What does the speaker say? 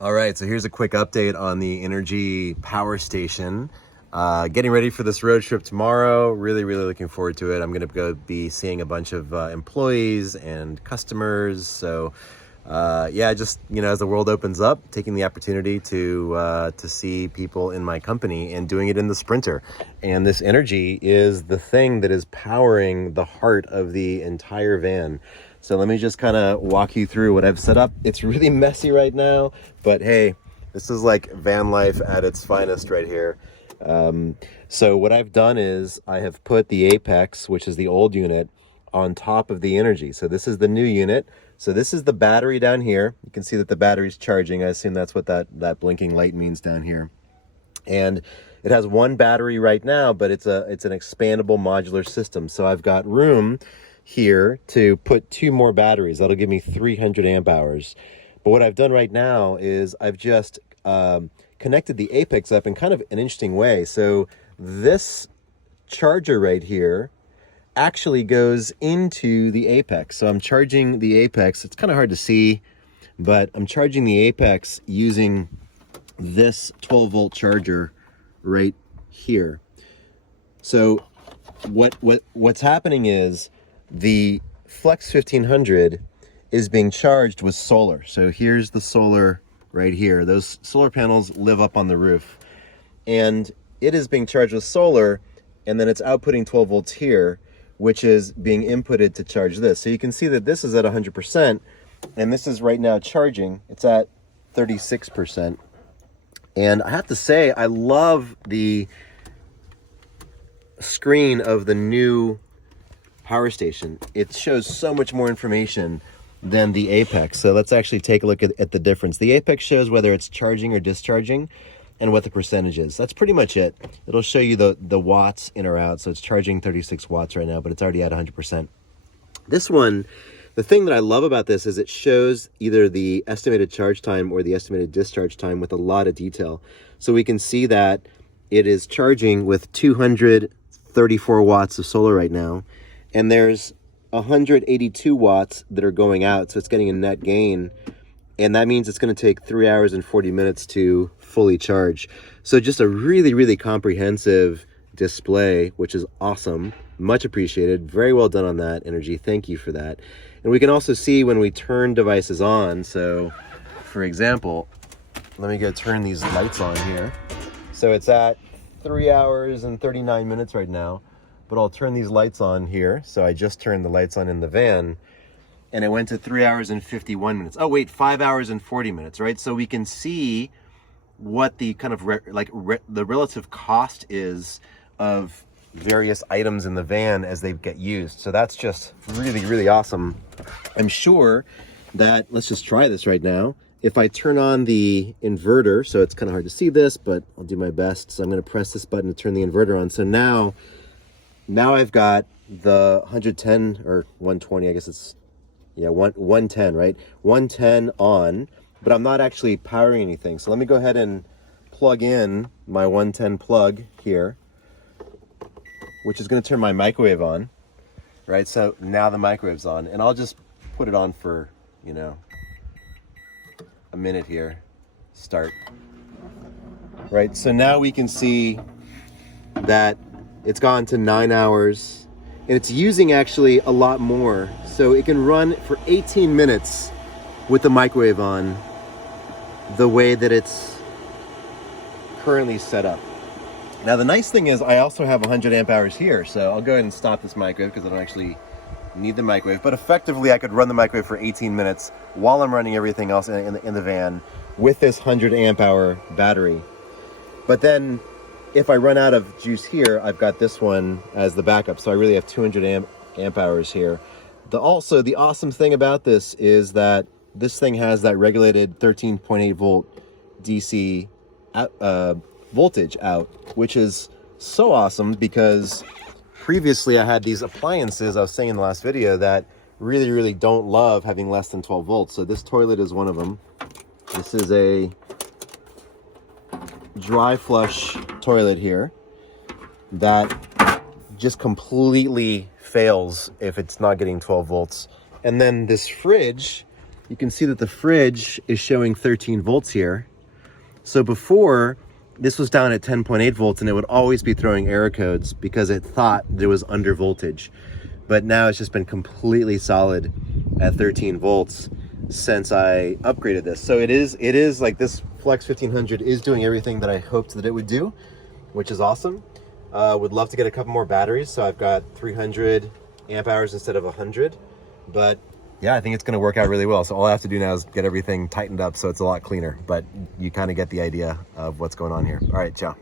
All right, so here's a quick update on the Inergy power station. Getting ready for this road trip tomorrow. Really looking forward to it. I'm going to go be seeing a bunch of employees and customers. So yeah, just, as the world opens up, taking the opportunity to see people in my company and doing it in the Sprinter. And this Inergy is the thing that is powering the heart of the entire van. So let me just kind of walk you through what I've set up. It's really messy right now, but hey, this is like van life at its finest right here. So what I've done is I have put the Apex, which is the old unit, on top of the Inergy. So this is the new unit. So this is the battery down here. You can see that the battery's charging. I assume that's what that blinking light means down here. And it has one battery right now, but it's an expandable modular system. So I've got room here to put 2 more batteries. That'll give me 300 amp hours. But what I've done right now is I've just connected the Apex up in kind of an interesting way. So this charger right here actually goes into the Apex. So I'm charging the Apex. It's kind of hard to see, but I'm charging the Apex using this 12 volt charger right here. So what's happening is the Flex 1500 is being charged with solar. So here's the solar right here. Those solar panels live up on the roof, and it is being charged with solar, and then it's outputting 12 volts here, which is being inputted to charge this. So you can see that this is at 100%, and this is right now charging. It's at 36%. And I have to say, I love the screen of the new power station. It shows so much more information than the Apex. So let's actually take a look at the difference. The Apex shows whether it's charging or discharging and what the percentage is. That's pretty much it. It'll show you the watts in or out. So it's charging 36 watts right now, but it's already at 100%. This one, the thing that I love about this is it shows either the estimated charge time or the estimated discharge time with a lot of detail. So we can see that it is charging with 234 watts of solar right now, and there's 182 watts that are going out, so it's getting a net gain, and that means it's going to take 3 hours and 40 minutes to fully charge. So just a really comprehensive display, which is awesome. Much appreciated. Very well done on that, Inergy. Thank you for that. And we can also see when we turn devices on. So for example, let me go turn these lights on here. So it's at 3 hours and 39 minutes right now, but I'll turn these lights on here. So I just turned the lights on in the van, and it went to 3 hours and 51 minutes. Oh wait, 5 hours and 40 minutes, right? So we can see what the kind of the relative cost is of various items in the van as they get used. So that's just really awesome. I'm sure that, let's just try this right now. If I turn on the inverter, so it's kind of hard to see this, but I'll do my best. So I'm going to press this button to turn the inverter on. So now I've got the 110 or 120, I guess it's, yeah, 110, right? 110 on, but I'm not actually powering anything. So let me go ahead and plug in my 110 plug here, which is going to turn my microwave on, right? So now the microwave's on, and I'll just put it on for, a minute here. Start. Right, so now we can see that it's gone to 9 hours, and it's using actually a lot more. So it can run for 18 minutes with the microwave on the way that it's currently set up. Now the nice thing is I also have 100 amp hours here, so I'll go ahead and stop this microwave because I don't actually need the microwave, but effectively I could run the microwave for 18 minutes while I'm running everything else in the van with this 100 amp hour battery. But then if I run out of juice here, I've got this one as the backup, so I really have 200 amp hours here. Also, the awesome thing about this is that this thing has that regulated 13.8 volt DC voltage out, which is so awesome because previously I had these appliances, I was saying in the last video, that really don't love having less than 12 volts. So this toilet is one of them. This is a dry flush toilet here that just completely fails if it's not getting 12 volts. And then this fridge you can see that the fridge is showing 13 volts here. So before, this was down at 10.8 volts and it would always be throwing error codes because it thought there was under voltage. But now it's just been completely solid at 13 volts since I upgraded this. So it is like this Flex 1500 is doing everything that I hoped that it would do, which is awesome. Would love to get a couple more batteries. So I've got 300 amp hours instead of 100, but yeah, I think it's gonna work out really well. So all I have to do now is get everything tightened up so it's a lot cleaner, but you kind of get the idea of what's going on here. All right, ciao.